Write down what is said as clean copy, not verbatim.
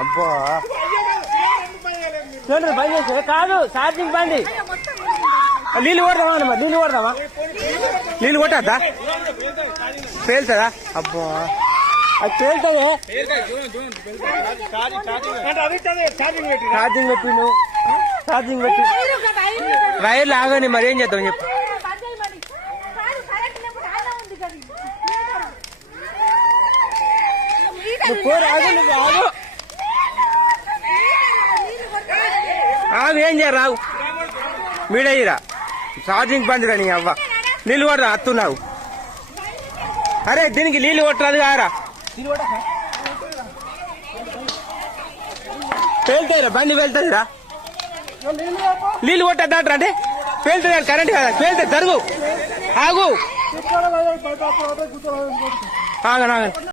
అబ్బా చూడండి బంద్ చేస్తే కాదు ఛార్జింగ్ బండి నీళ్ళు కొడదామా అన్నమా నీళ్ళు కొడదామా నీళ్ళు కొట్టద్దా పేలుతుందా అబ్బా అది పేలుతుంది ఛార్జింగ్ పెట్టిండు ఛార్జింగ్ పెట్టి వైర్లు ఆగని మరి ఏం చేద్దాం చెప్పు ఆగు ఏం చేయరు రావు మీడయ్యిరా ఛార్జింగ్ బంద్ రా నీ అవ్వ నీళ్ళు కొడరా అత్తున్నావు అరే దీనికి నీళ్ళు కొట్టరాదు కారా పేలుతాయిరా బండి వెళ్తుందిరా నీళ్ళు కొట్టద్దాంటారా అంటే పేలుతుంది కరెంట్ కదా పేలుతుంది జరుగు ఆగు ఆగను